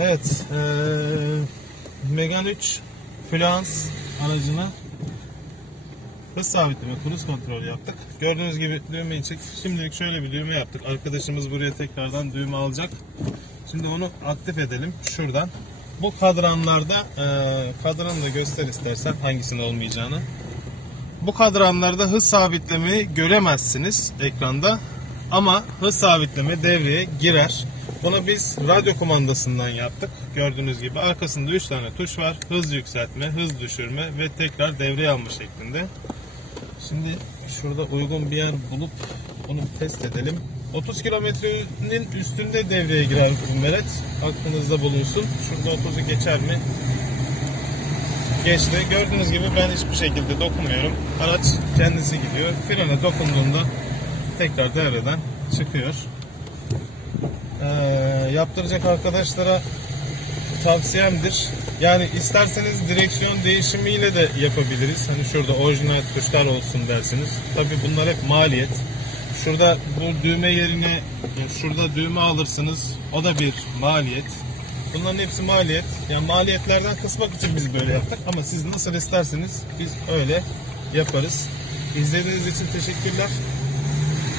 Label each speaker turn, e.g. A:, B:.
A: Evet, eee Megane 3 Fluence aracına hız sabitleme, kruz kontrol yaptık. Gördüğünüz gibi düğmeyi çek. Şimdilik şöyle bir düğme yaptık. Arkadaşımız buraya tekrardan düğme alacak. Şimdi onu aktif edelim şuradan. Bu kadranlarda, eee kadranı da göster istersen hangisinin olmayacağını. Bu kadranlarda hız sabitlemeyi göremezsiniz ekranda. Ama hız sabitleme devreye girer. Bunu biz radyo kumandasından yaptık. Gördüğünüz gibi arkasında 3 tane tuş var. Hız yükseltme, hız düşürme ve tekrar devreye alma şeklinde. Şimdi şurada uygun bir yer bulup bunu test edelim. 30 kilometrenin üstünde devreye girer bu meret. Aklınızda bulunsun. Şurada 30'u geçer mi? geçti. Gördüğünüz gibi ben hiçbir şekilde dokunmuyorum. Araç kendisi gidiyor. Frene dokunduğunda tekrar devreden çıkıyor. Ee, yaptıracak arkadaşlara tavsiyemdir. Yani isterseniz direksiyon değişimiyle de yapabiliriz. Hani şurada orijinal tuşlar olsun dersiniz. Tabi bunlar hep maliyet. Şurada bu düğme yerine şurada düğme alırsınız. O da bir maliyet. Bunların hepsi maliyet. Yani maliyetlerden kısmak için biz böyle yaptık. Ama siz nasıl isterseniz biz öyle yaparız. İzlediğiniz için teşekkürler.